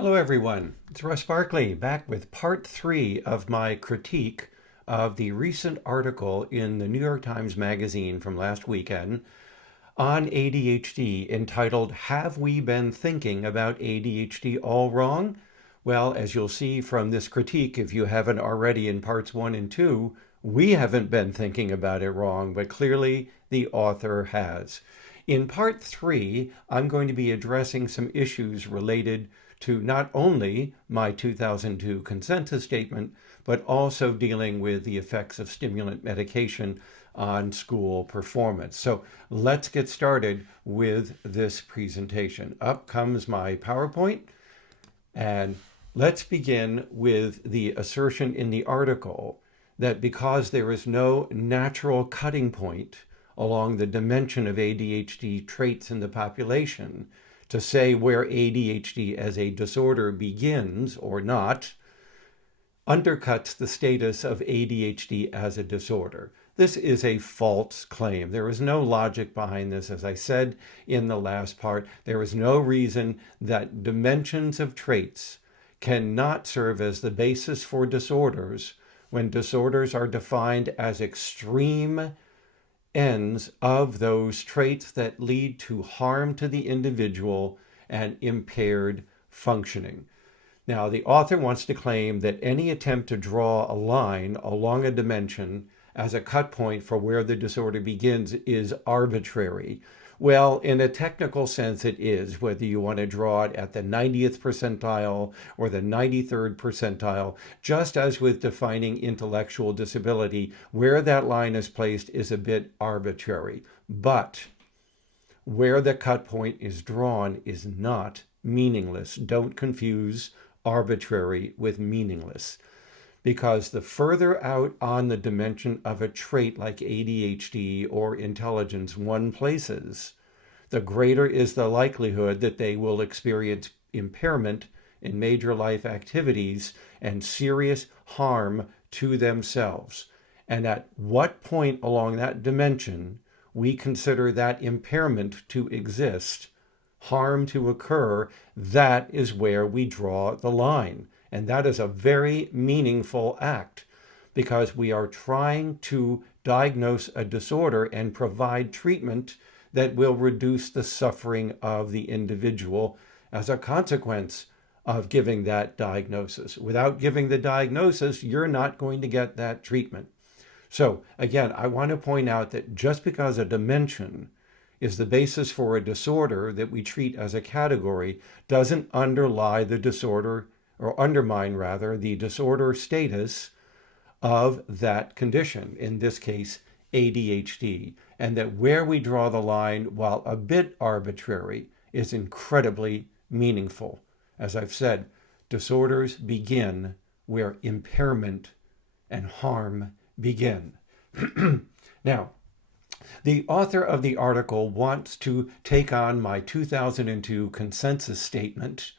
Hello, everyone. It's Russ Barkley back with part 3 of my critique of the recent article in the New York Times Magazine from last weekend on ADHD entitled, "Have We Been Thinking About ADHD All Wrong?" Well, as you'll see from this critique, if you haven't already in parts 1 and 2, we haven't been thinking about it wrong, but clearly the author has. In part 3, I'm going to be addressing some issues related to not only my 2002 consensus statement, but also dealing with the effects of stimulant medication on school performance. So let's get started with this presentation. Up comes my PowerPoint, and let's begin with the assertion in the article that because there is no natural cutting point along the dimension of ADHD traits in the population, to say where ADHD as a disorder begins or not, undercuts the status of ADHD as a disorder. This is a false claim. There is no logic behind this. As I said in the last part, there is no reason that dimensions of traits cannot serve as the basis for disorders when disorders are defined as extreme ends of those traits that lead to harm to the individual and impaired functioning. Now, the author wants to claim that any attempt to draw a line along a dimension as a cut point for where the disorder begins is arbitrary. Well, in a technical sense, it is, whether you want to draw it at the 90th percentile or the 93rd percentile. Just as with defining intellectual disability, where that line is placed is a bit arbitrary. But where the cut point is drawn is not meaningless. Don't confuse arbitrary with meaningless. Because the further out on the dimension of a trait like ADHD or intelligence one places, the greater is the likelihood that they will experience impairment in major life activities and serious harm to themselves. And at what point along that dimension we consider that impairment to exist, harm to occur, that is where we draw the line. And that is a very meaningful act because we are trying to diagnose a disorder and provide treatment that will reduce the suffering of the individual as a consequence of giving that diagnosis. Without giving the diagnosis, you're not going to get that treatment. So again, I want to point out that just because a dimension is the basis for a disorder that we treat as a category doesn't underlie the disorder or undermine rather the disorder status of that condition, in this case, ADHD, and that where we draw the line, while a bit arbitrary, is incredibly meaningful. As I've said, disorders begin where impairment and harm begin. Now, the author of the article wants to take on my 2002 consensus statement,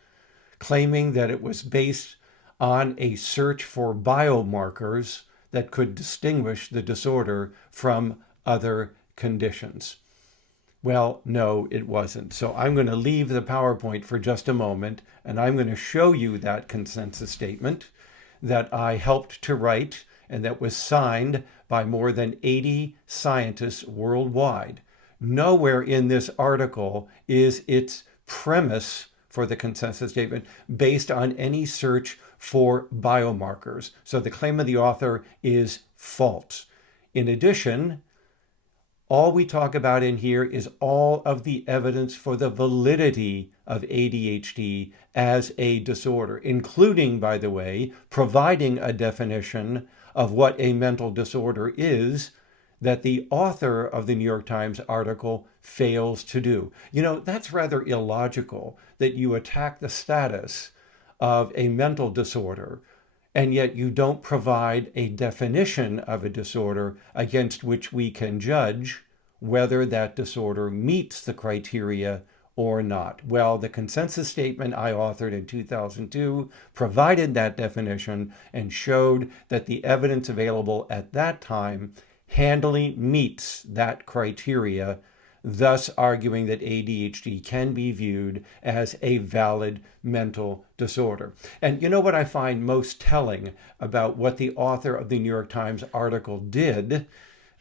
claiming that it was based on a search for biomarkers that could distinguish the disorder from other conditions. Well, no, it wasn't. So I'm going to leave the PowerPoint for just a moment, and I'm going to show you that consensus statement that I helped to write and that was signed by more than 80 scientists worldwide. Nowhere in this article is its premise for the consensus statement based on any search for biomarkers. So the claim of the author is false. In addition, all we talk about in here is all of the evidence for the validity of ADHD as a disorder, including, by the way, providing a definition of what a mental disorder is that the author of the New York Times article fails to do. You know, that's rather illogical that you attack the status of a mental disorder and yet you don't provide a definition of a disorder against which we can judge whether that disorder meets the criteria or not. Well, the consensus statement I authored in 2002 provided that definition and showed that the evidence available at that time handily meets that criteria thus arguing that ADHD can be viewed as a valid mental disorder. And you know what I find most telling about what the author of the New York Times article did,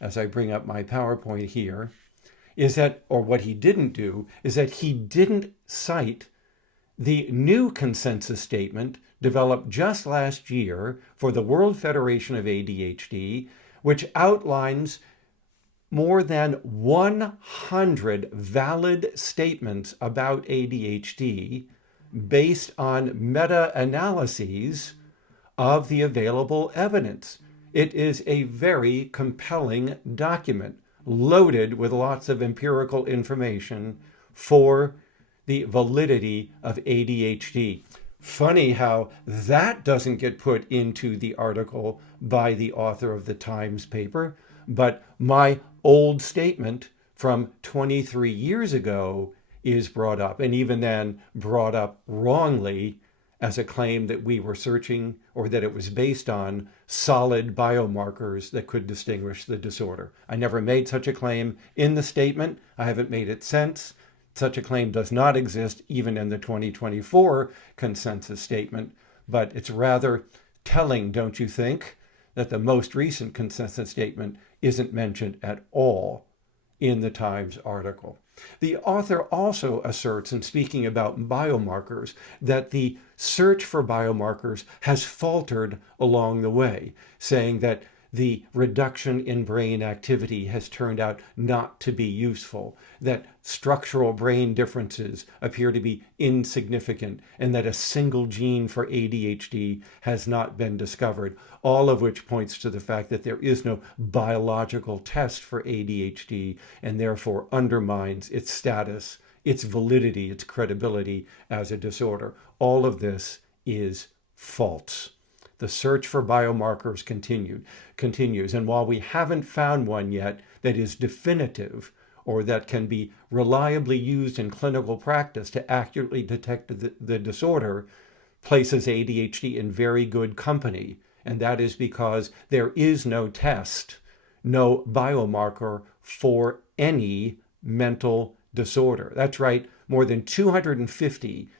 as I bring up my PowerPoint here, is that, or what he didn't do, is that he didn't cite the new consensus statement developed just last year for the World Federation of ADHD, which outlines more than 100 valid statements about ADHD based on meta-analyses of the available evidence. It is a very compelling document, loaded with lots of empirical information for the validity of ADHD. Funny how that doesn't get put into the article by the author of the Times paper, but my old statement from 23 years ago is brought up, and even then brought up wrongly as a claim that we were searching, or that it was based on solid biomarkers that could distinguish the disorder. I never made such a claim in the statement. I haven't made it since. Such a claim does not exist even in the 2024 consensus statement, but it's rather telling, don't you think, that the most recent consensus statement isn't mentioned at all in the Times article. The author also asserts, in speaking about biomarkers, that the search for biomarkers has faltered along the way, saying that the reduction in brain activity has turned out not to be useful, that structural brain differences appear to be insignificant, and that a single gene for ADHD has not been discovered, all of which points to the fact that there is no biological test for ADHD, and therefore undermines its status, its validity, its credibility as a disorder. All of this is false. The search for biomarkers continues. And while we haven't found one yet that is definitive or that can be reliably used in clinical practice to accurately detect the disorder, places ADHD in very good company. And that is because there is no test, no biomarker for any mental disorder. That's right, more than 250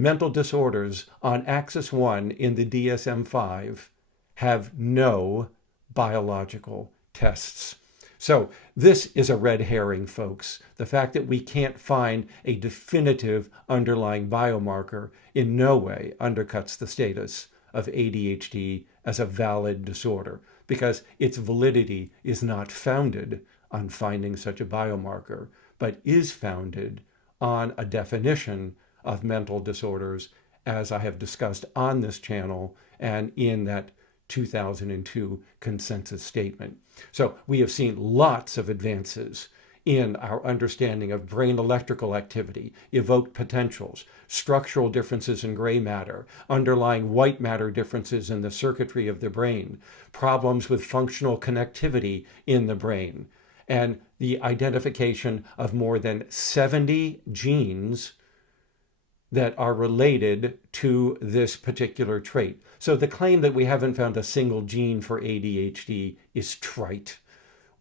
mental disorders on axis 1 in the DSM-5 have no biological tests. So this is a red herring, folks. The fact that we can't find a definitive underlying biomarker in no way undercuts the status of ADHD as a valid disorder, because its validity is not founded on finding such a biomarker, but is founded on a definition of mental disorders, as I have discussed on this channel and in that 2002 consensus statement. So we have seen lots of advances in our understanding of brain electrical activity, evoked potentials, structural differences in gray matter, underlying white matter differences in the circuitry of the brain, problems with functional connectivity in the brain, and the identification of more than 70 genes that are related to this particular trait. So the claim that we haven't found a single gene for ADHD is trite.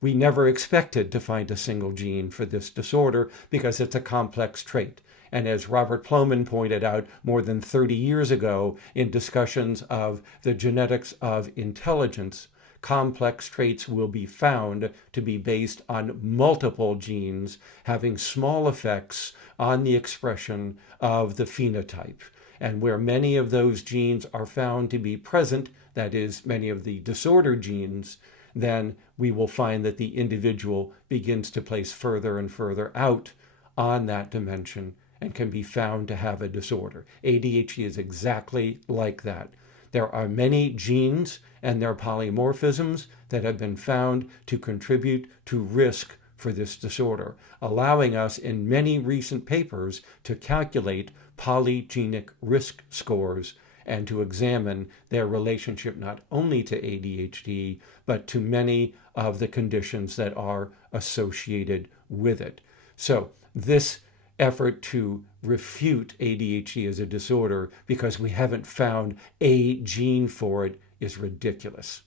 We never expected to find a single gene for this disorder because it's a complex trait. And as Robert Plomin pointed out more than 30 years ago in discussions of the genetics of intelligence, complex traits will be found to be based on multiple genes having small effects on the expression of the phenotype. And where many of those genes are found to be present, that is, many of the disorder genes, then we will find that the individual begins to place further and further out on that dimension and can be found to have a disorder. ADHD is exactly like that. There are many genes and their polymorphisms that have been found to contribute to risk for this disorder, allowing us in many recent papers to calculate polygenic risk scores and to examine their relationship not only to ADHD, but to many of the conditions that are associated with it. So this effort to refute ADHD as a disorder because we haven't found a gene for it is ridiculous.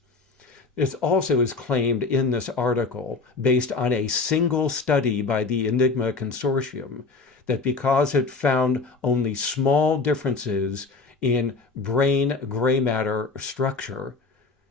It also is claimed in this article, based on a single study by the Enigma Consortium, that because it found only small differences in brain gray matter structure,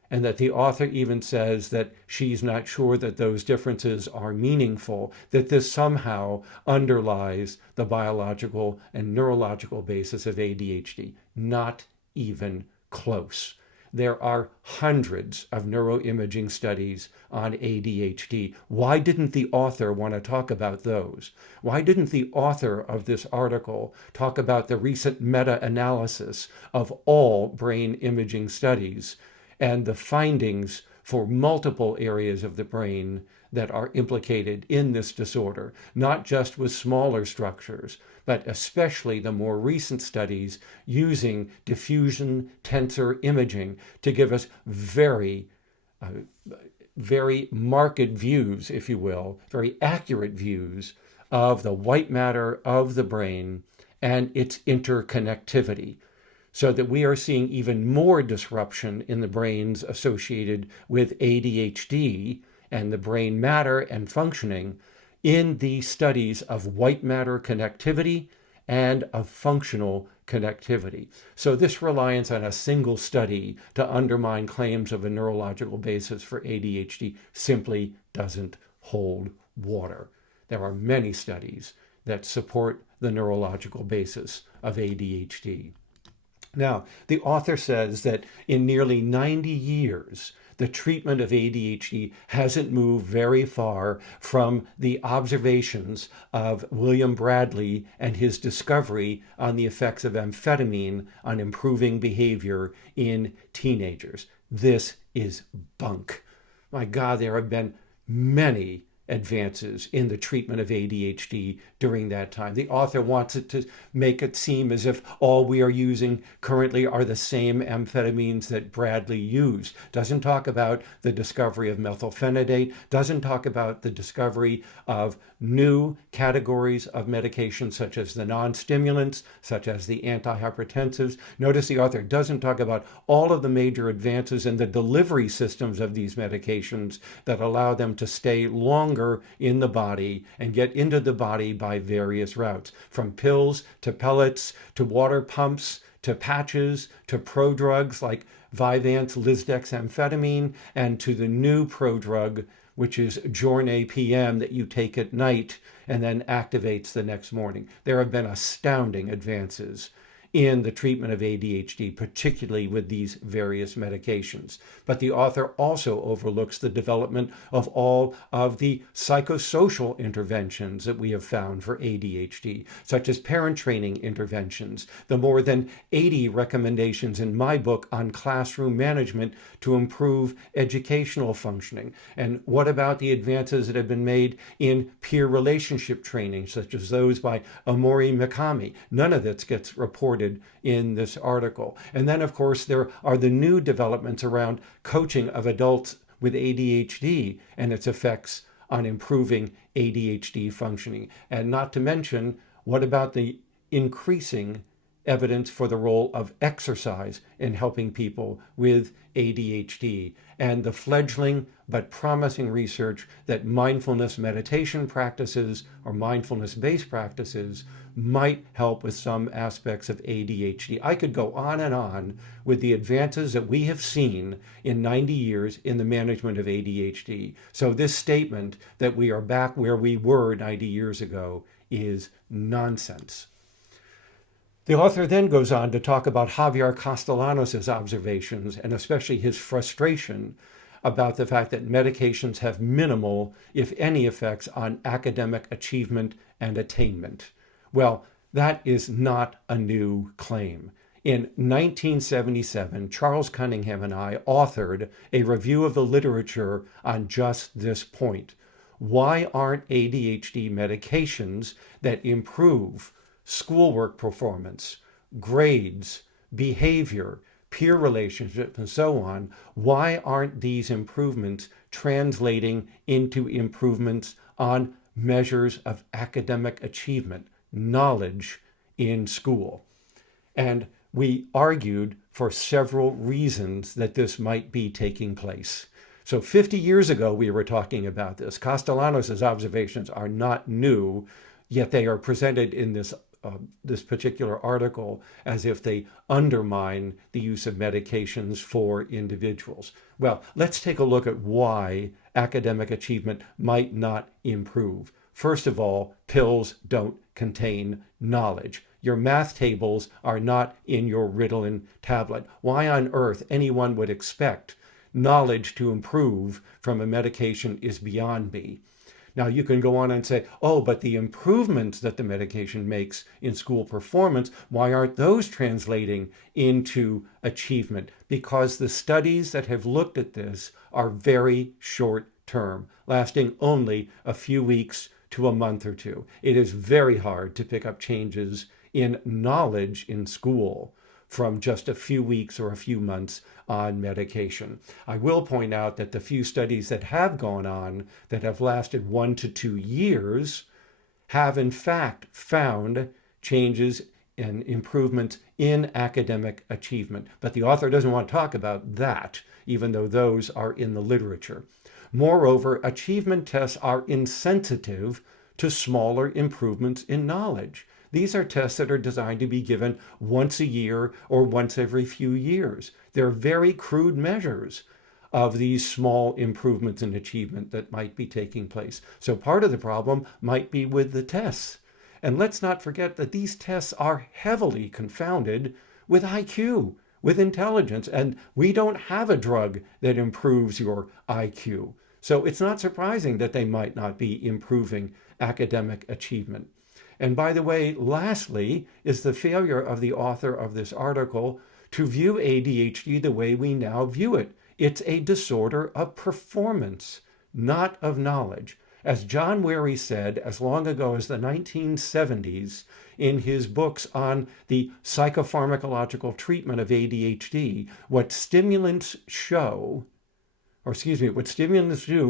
and that the author even says that she's not sure that those differences are meaningful, that this somehow underlies the biological and neurological basis of ADHD. Not even close. There are hundreds of neuroimaging studies on ADHD. Why didn't the author want to talk about those? Why didn't the author of this article talk about the recent meta-analysis of all brain imaging studies and the findings for multiple areas of the brain that are implicated in this disorder, not just with smaller structures, but especially the more recent studies using diffusion tensor imaging to give us very marked views, if you will, very accurate views of the white matter of the brain and its interconnectivity, so that we are seeing even more disruption in the brains associated with ADHD and the brain matter and functioning in the studies of white matter connectivity and of functional connectivity. So this reliance on a single study to undermine claims of a neurological basis for ADHD simply doesn't hold water. There are many studies that support the neurological basis of ADHD. Now, the author says that in nearly 90 years, the treatment of ADHD hasn't moved very far from the observations of William Bradley and his discovery on the effects of amphetamine on improving behavior in teenagers. This is bunk. My God, there have been many advances in the treatment of ADHD during that time. The author wants it to make it seem as if all we are using currently are the same amphetamines that Bradley used. Doesn't talk about the discovery of methylphenidate, doesn't talk about the discovery of new categories of medications such as the non-stimulants, such as the antihypertensives. Notice the author doesn't talk about all of the major advances in the delivery systems of these medications that allow them to stay longer in the body and get into the body by various routes, from pills to pellets to water pumps to patches to prodrugs like Vyvanse lisdexamfetamine, and to the new prodrug, which is Jornay PM, that you take at night and then activates the next morning. There have been astounding advances in the treatment of ADHD, particularly with these various medications. But the author also overlooks the development of all of the psychosocial interventions that we have found for ADHD, such as parent training interventions, the more than 80 recommendations in my book on classroom management to improve educational functioning. And what about the advances that have been made in peer relationship training, such as those by Omori Mikami? None of this gets reported in this article. And then, of course, there are the new developments around coaching of adults with ADHD and its effects on improving ADHD functioning. And not to mention, what about the increasing evidence for the role of exercise in helping people with ADHD, and the fledgling but promising research that mindfulness meditation practices or mindfulness-based practices might help with some aspects of ADHD. I could go on and on with the advances that we have seen in 90 years in the management of ADHD. So this statement that we are back where we were 90 years ago is nonsense. The author then goes on to talk about Javier Castellanos' observations, and especially his frustration about the fact that medications have minimal, if any, effects on academic achievement and attainment. Well, that is not a new claim. In 1977, Charles Cunningham and I authored a review of the literature on just this point. Why aren't ADHD medications that improve schoolwork performance, grades, behavior, peer relationships, and so on, why aren't these improvements translating into improvements on measures of academic achievement, knowledge in school? And we argued for several reasons that this might be taking place. So 50 years ago, we were talking about this. Castellanos' observations are not new, yet they are presented in this particular article as if they undermine the use of medications for individuals. Well, let's take a look at why academic achievement might not improve. First of all, pills don't contain knowledge. Your math tables are not in your Ritalin tablet. Why on earth anyone would expect knowledge to improve from a medication is beyond me. Now, you can go on and say, oh, but the improvements that the medication makes in school performance, why aren't those translating into achievement? Because the studies that have looked at this are very short term, lasting only a few weeks to a month or two. It is very hard to pick up changes in knowledge in school from just a few weeks or a few months on medication. I will point out that the few studies that have gone on that have lasted 1 to 2 years have in fact found changes and improvements in academic achievement. But the author doesn't want to talk about that, even though those are in the literature. Moreover, achievement tests are insensitive to smaller improvements in knowledge. These are tests that are designed to be given once a year or once every few years. They're very crude measures of these small improvements in achievement that might be taking place. So part of the problem might be with the tests. And let's not forget that these tests are heavily confounded with IQ, with intelligence, and we don't have a drug that improves your IQ. So it's not surprising that they might not be improving academic achievement. And by the way, lastly, is the failure of the author of this article to view ADHD the way we now view it. It's a disorder of performance, not of knowledge. As John Wherry said as long ago as the 1970s in his books on the psychopharmacological treatment of ADHD, what stimulants do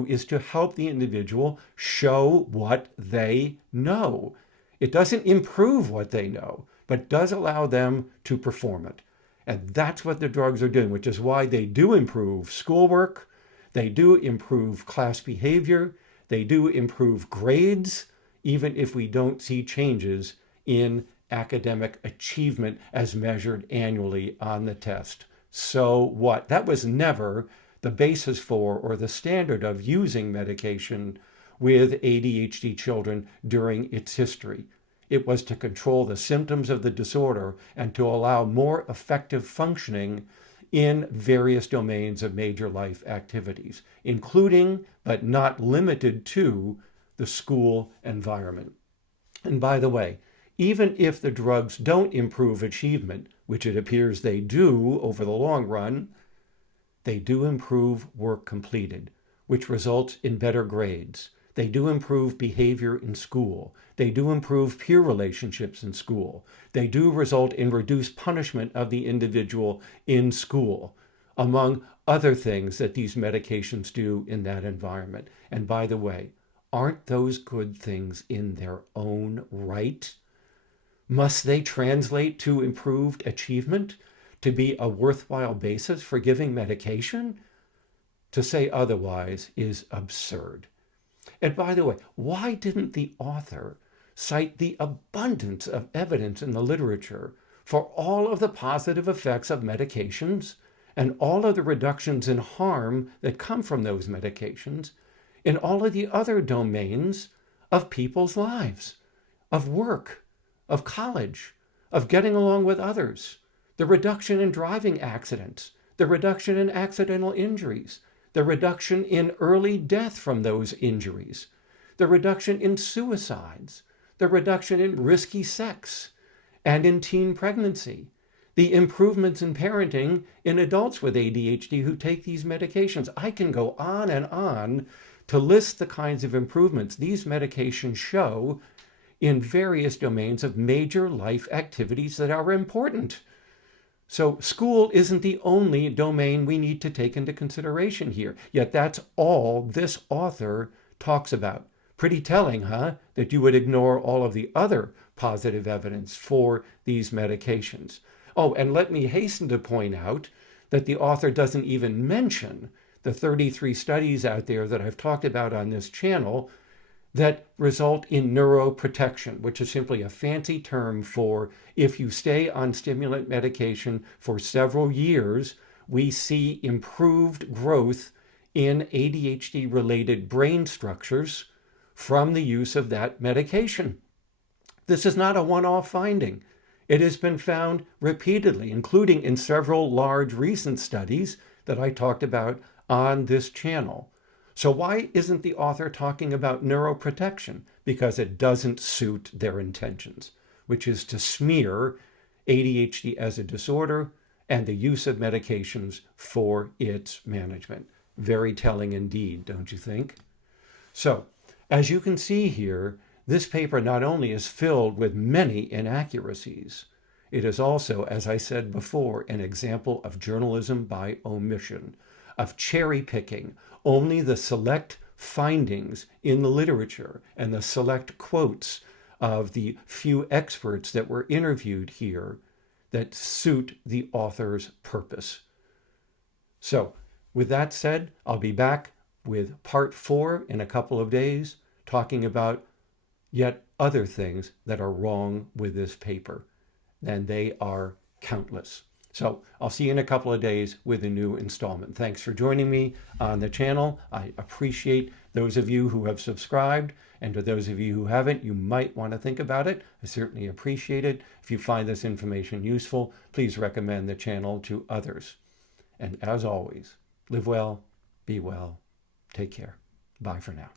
is to help the individual show what they know. It doesn't improve what they know, but does allow them to perform it. And that's what the drugs are doing, which is why they do improve schoolwork, they do improve class behavior, they do improve grades, even if we don't see changes in academic achievement as measured annually on the test. So what? That was never the basis for or the standard of using medication with ADHD children during its history. It was to control the symptoms of the disorder and to allow more effective functioning in various domains of major life activities, including but not limited to the school environment. And by the way, even if the drugs don't improve achievement, which it appears they do over the long run, they do improve work completed, which results in better grades. They do improve behavior in school. They do improve peer relationships in school. They do result in reduced punishment of the individual in school, among other things that these medications do in that environment. And by the way, aren't those good things in their own right? Must they translate to improved achievement to be a worthwhile basis for giving medication? To say otherwise is absurd. And by the way, why didn't the author cite the abundance of evidence in the literature for all of the positive effects of medications and all of the reductions in harm that come from those medications in all of the other domains of people's lives, of work, of college, of getting along with others, the reduction in driving accidents, the reduction in accidental injuries, the reduction in early death from those injuries, the reduction in suicides, the reduction in risky sex and in teen pregnancy, the improvements in parenting in adults with ADHD who take these medications. I can go on and on to list the kinds of improvements these medications show in various domains of major life activities that are important. So school isn't the only domain we need to take into consideration here. Yet that's all this author talks about. Pretty telling, huh? That you would ignore all of the other positive evidence for these medications. Oh, and let me hasten to point out that the author doesn't even mention the the 33 studies out there that I've talked about on this channel that result in neuro-protection, which is simply a fancy term for if you stay on stimulant medication for several years, we see improved growth in ADHD-related brain structures from the use of that medication. This is not a one-off finding. It has been found repeatedly, including in several large recent studies that I talked about on this channel. So why isn't the author talking about neuroprotection? Because it doesn't suit their intentions, which is to smear ADHD as a disorder and the use of medications for its management. Very telling indeed, don't you think? So, as you can see here, this paper not only is filled with many inaccuracies, it is also, as I said before, an example of journalism by omission, of cherry picking only the select findings in the literature and the select quotes of the few experts that were interviewed here that suit the author's purpose. So, with that said, I'll be back with part 4 in a couple of days, talking about yet other things that are wrong with this paper. And they are countless. So I'll see you in a couple of days with a new installment. Thanks for joining me on the channel. I appreciate those of you who have subscribed, and to those of you who haven't, you might want to think about it. I certainly appreciate it. If you find this information useful, please recommend the channel to others. And as always, live well, be well, take care. Bye for now.